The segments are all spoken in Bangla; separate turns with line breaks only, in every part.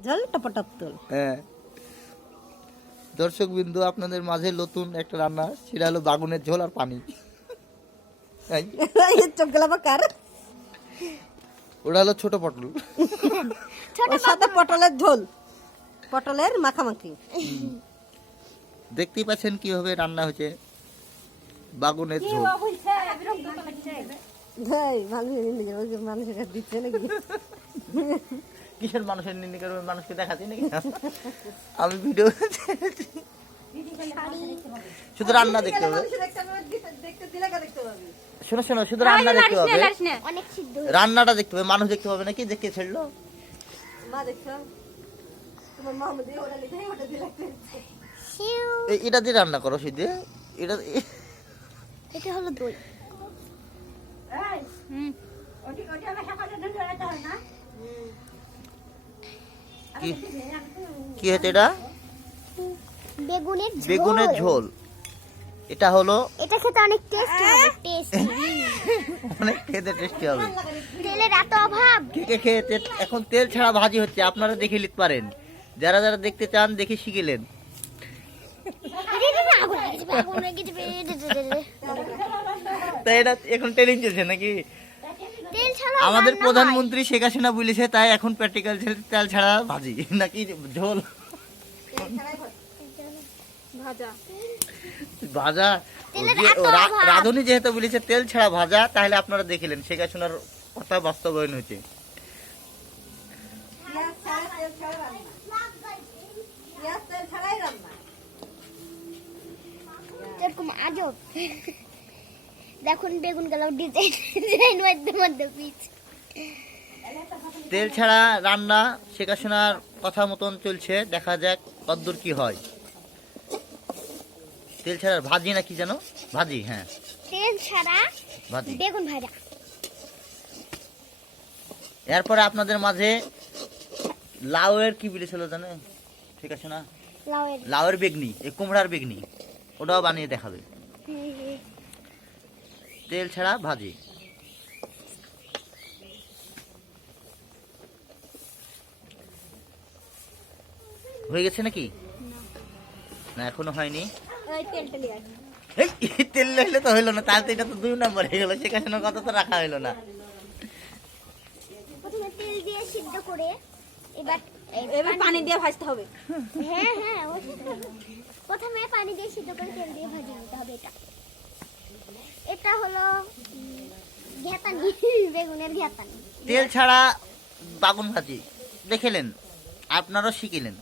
জল টপটপ তোল
হ্যাঁ। দর্শক বিন্দু আপনাদের মাঝে নতুন একটা রান্না সেটা হলো বাগুনের ঝোল আর পানি। এই,
চোখ গেল কার?
ওটা হলো ছোট পটল।
ওর সাথে পটলের ঝোল। পটলের মাখামাখি।
দেখতেই পাচ্ছেন কীভাবে রান্না হয়েছে বাগুনের ঝোল।
নিজের মানুষের দিচ্ছে নাকি?
কিসের মানুষের নিন্দে করবে? মানুষকে দেখাচ্ছি নাকি? আমি ভিডিও শুধু রান্না দেখতে হবে। শোনো শোনো শুধু রান্না দেখতে হবে। রান্নাটা দেখতে হবে মানুষ দেখতে পাবে নাকি? দেখে ছেড়লো?
ওটা ওটা
এটা দিয়ে রান্না করো সিদ্ধে। এটা
এটা হলো দই। হুম।
কি? কি হচ্ছে এটা?
বেগুনের ঝোল।
বেগুনের ঝোল। এটা হলো?
এটা খেতে অনেক টেস্টি হবে টেস্টি
অনেক খেতে টেস্টি হবে।
তেলের এত অভাব।
কে খেয়ে এখন তেল ছাড়া ভাজি হচ্ছে আপনারা দেখে নিতে পারেন। যারা যারা দেখতে চান দেখে শিখিলেন। তাই এটা এখন ট্রেনিং চলছে নাকি? আমাদের প্রধানমন্ত্রী শেখ হাসিনা বলেছে তাই এখন প্র্যাকটিক্যাল তেল ছাড়া ভাজি। নাকি ঝোল। ভাজা।
অভাব।
রাঁধুনি যেহেতু বলেছে তেল ছাড়া ভাজা তাহলে আপনারা দেখলেন শেখ হাসিনার কথা বাস্তবায়ন হয়েছে।
এরকম আজব। দেখুন বেগুন ডিজাইন ডিজাইন মধ্যে মধ্যে পিচ।
তেল ছাড়া রান্না শেখ হাসিনার কথা মতন চলছে দেখা যাক কদ্দূর কি হয়। তেল ছাড়া ভাজি না কি জানো? ভাজি হ্যাঁ।
তেল ছাড়া
ভাজি।
বেগুন ভাজা।
এরপরে আপনাদের মাঝে লাউয়ের কি বলেছিল জানে ঠিক আছে না
লাউয়ের।
লাউয়ের বেগনি এই কুমড়ার বেগনি ওটাও বানিয়ে দেখাবে। তেল ছাড়া ভাজি। হয়ে গেছে নাকি? না এখনও হয়নি।
ওই তেলটা নিয়ে আসি।
এই, তেল হইলে তো হইল না তাহলে তো এটা তো দুই নম্বর হয়ে গেল সেখানে কথা তো রাখা হইল না।
প্রথমে তেল দিয়ে সিদ্ধ করে এবার
এবার পানি দিয়ে ভাজতে হবে।
হ্যাঁ হ্যাঁ প্রথমে পানি দিয়ে সিদ্ধ করে তেল দিয়ে ভাজি নিতে হবে এটা। এটা হলো উম, ঘ্যাতানি বেগুনের ঘ্যাতানি
তেল ছাড়া বাগুন ভাজি দেখেলেন আপনারও শিখিলেন।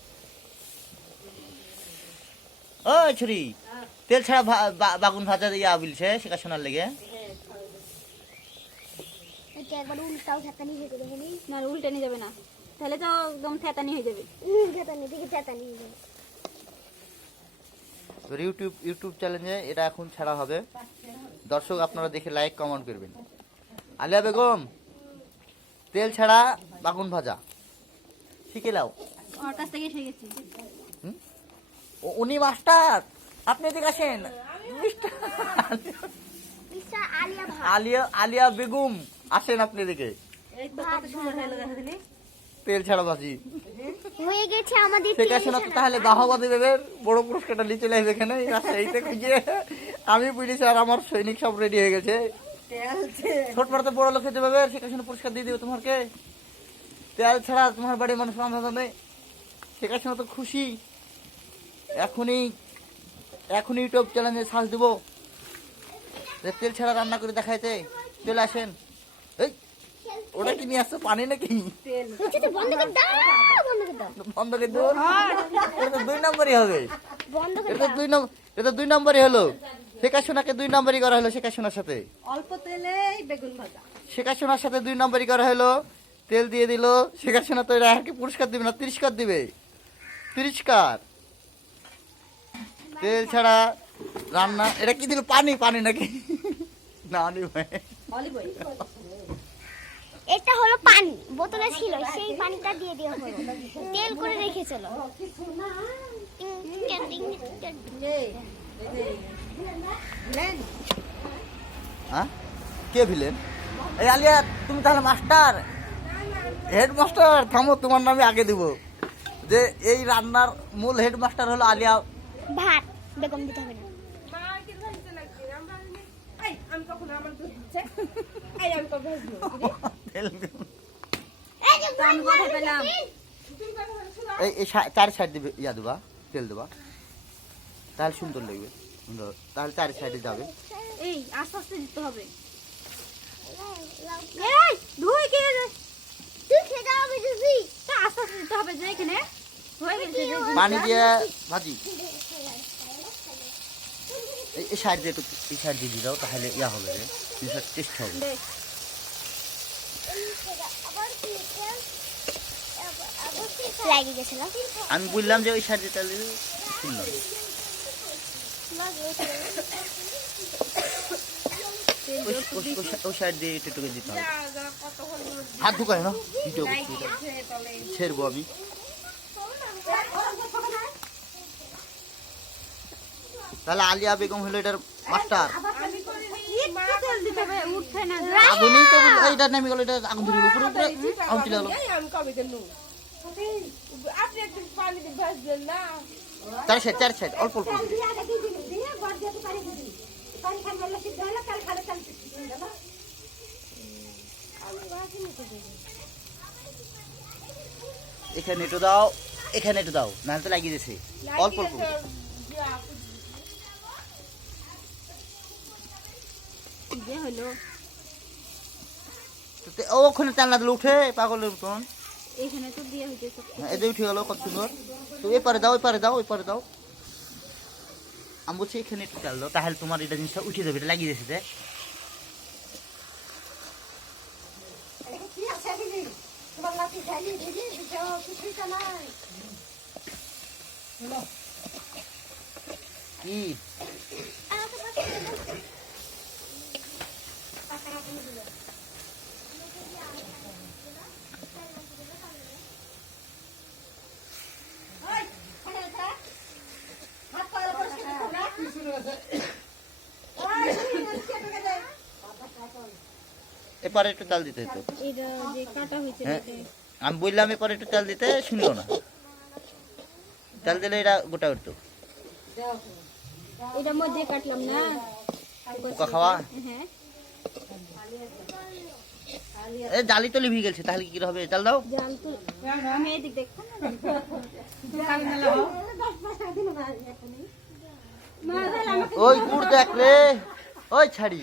ও ছুরি তেল ছাড়া বাগুন ভাজা ইয়া বলছে শেখা শোনার লেগে।
একবার উল্টাও ঘ্যাতানি হয়ে যাবে
না উল্টে নিয়ে যাবে না। তাহলে তো একদম থেতানি হয়ে যাবে।
ঘ্যাতানি থেকে ঘ্যাতানি হয়ে যাবে।
এবার ইউটিউব ইউটিউব চ্যানেলে এটা এখন ছাড়া হবে। দর্শক আপনারা দেখে লাইক কমেন্ট করবেন। আলিয়া বেগম তেল ছাড়া বাগুন ভাজা। শিখে লাও
ওর কাছ থেকে শিখে
উনি মাস্টার। আপনি এদিকে আসেন।
আলিয়া
আলিয়া বেগম। আসেন আপনি এদিকে। তেল ছাড়া ভাজি।
হয়ে গেছে আমাদের
ঠিক আছে না। তাহলে বাহবাদী দেবের বড় পুরস্কারটা নিয়ে চলে আসবে এখানে এইটা খুঁজে আমি পুলিশ আর আমার সৈনিক সব রেডি হয়ে গেছে। ছোট বড় বড় লোক খেতে পাবে সেখানে পুরস্কার দিয়ে দিবে তোমাকে। তেল ছাড়া তোমার বাড়ির মানুষ রান্না জানে সেখানে তো খুশি। এখনই এখনই ইউটিউব চ্যানেলে সার্চ দেবো। তেল ছাড়া রান্না করে দেখাইতে চলে আসেন। এই ওটা কি নিয়ে আসছো? পানি নাকি?
তেল
আচ্ছা, বন্ধ করে দাও বন্ধ করে দাও।
বন্ধ করে দেবো এটা তো দুই নম্বরই হবে।
বন্ধ করে
এটা তো দুই নম্বর এটা দুই নম্বরই হলো। শেখা সোনাকে দুই নম্বরই করা হলো শেখা সোনার সাথে।
অল্প তেলেই বেগুন ভাজা।
শেখা সোনার সাথে দুই নম্বরই করা হলো। তেল দিয়ে দিল। শেখা সোনা তো এরাকে পুরস্কার দিবে না তিরস্কার দিবে। তিরস্কার। তেল ছাড়া রান্না এটা কি দিল? পানি পানি নাকি? না নি ভাই
অলিভ অয়েল।
এটা হলো পানি। বোতলে ছিল সেই পানিটা দিয়ে দেওয়া হলো তেল করে রেখেছিল
হ্যাঁ? কে ভিলেন? এই আলিয়া তুমি তাহলে মাস্টার? হেড মাস্টার থামো তোমার নামে আগে দিব। যে এই রান্নার মূল হেডমাস্টার হলো আলিয়া।
ভাত বেগম দিতে হবে না।
আমি কখন আমার দুধ দিচ্ছে। আমি কখন ভাজবো।
এই
চার সাইড দিবে ইয়া দেবা তেল দেবা। তাহলে সুন্দর লাগবে সুন্দর। তাহলে চার সাইডে যাবে।
এই আস্তে আস্তে দিতে হবে।
এই ধুই কে তুই খেয়ে যাও আমি
তা আস্তে আস্তে দিতে হবে যে এখানে। গেছে যে
পানি দিয়ে ভাজি। এই- সাইড দিয়ে একটু এই সাইড দিয়ে দিয়ে দাও তাহলে ইয়া হবে টেস্ট হবে।
লাগিয়ে গেছিল
আমি বললাম যে ওই সাইড দিয়ে তাহলে সুন্দর ওই সাইড দিয়ে একটু একটু করে দিতে হবে। হাত ঢুকায় না ভিডিও ছেড়বো আমি। তাহলে আলিয়া বেগম হলো এটার মাস্টার। আগুন ধরে উপরে উপরে আগুন চলে গেলো।
না
চার সাইড চার সাইড অল্প অল্প। এখানে একটু দাও এখানে একটু দাও নাহলে তো লাগিয়ে দিয়েছে অল্প অল্প করে।
যে হলো
তো তে- ও ওখানে না দিলে উঠে পাগলের মতন
এখানে তো দিয়ে হইতে সব
হ্যাঁ, এই যে উঠে গেল কত সুন্দর। তো এই পারে দাও ওই পারে দাও ওই পারে দাও। আমি বলছি এখানে একটু চাল দাও তাহলে তোমার এটা জিনিসটা উঠে যাবে এটা লাগিয়ে দিয়েছে দেখ কি এপারে একটু চাল দিতে হতো
এটা যে
হ্যাঁ আমি বললাম এপারে একটু চাল দিতে শুনলো না। চাল দিলে এটা গোটা উঠতো।
এটার মধ্যে কাটলাম না।
পোকা খাওয়া?
হ্যাঁ।
এ জালি তো লিভি গেছে তাহলে কি হবে? চাল দাও।
জাল তো আমি এদিক দেখো
ওই গুড় দেখ রে। ওই ছাড়ি।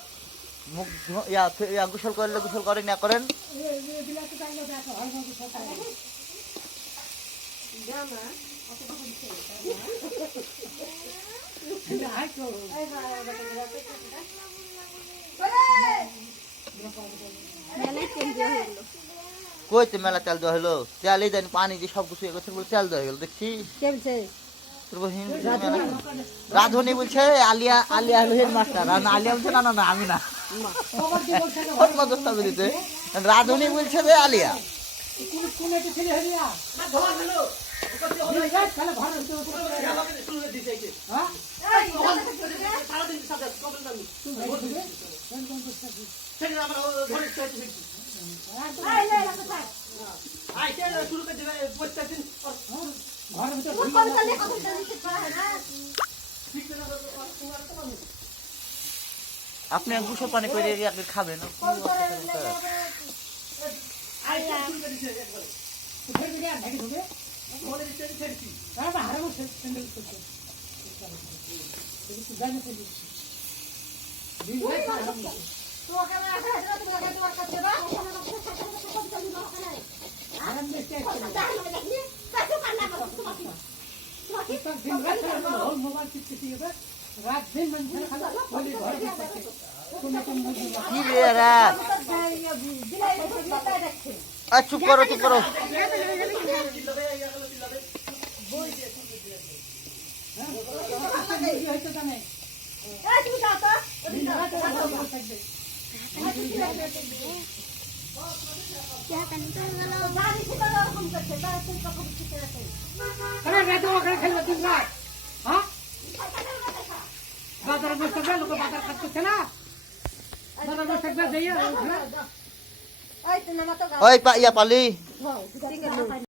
মুখ ইয়া গোসল করলে গোসল করেন না করেন। কইতে মেলা চাল দেওয়া হলো? চালই দেন পানি দিয়ে সব কিছু করছে বলে চাল দেওয়া গেল দেখছি। রাধুনি। বলছে আলিয়া আলিয়া হলো হেড মাস্টার। আর আলিয়া বলছে না না না আমি না। রাধুনি বলছে যে আলিয়া।
ঘর হ্যাঁ ভিতর
আপনি গুসল পানি করে দিয়ে আপনি খাবেন।
फिर
কি বেয়ারা আর চুপ করো চুপ করো
খেলবে তুমি
হয়ে গেল
হ্যাঁ বাজারে বসে থাকবে লোক বাজার খাচ্ছে না। বাজার বসে থাকবে যাইয়া
ওই পা ইয়া পালি।
গাও,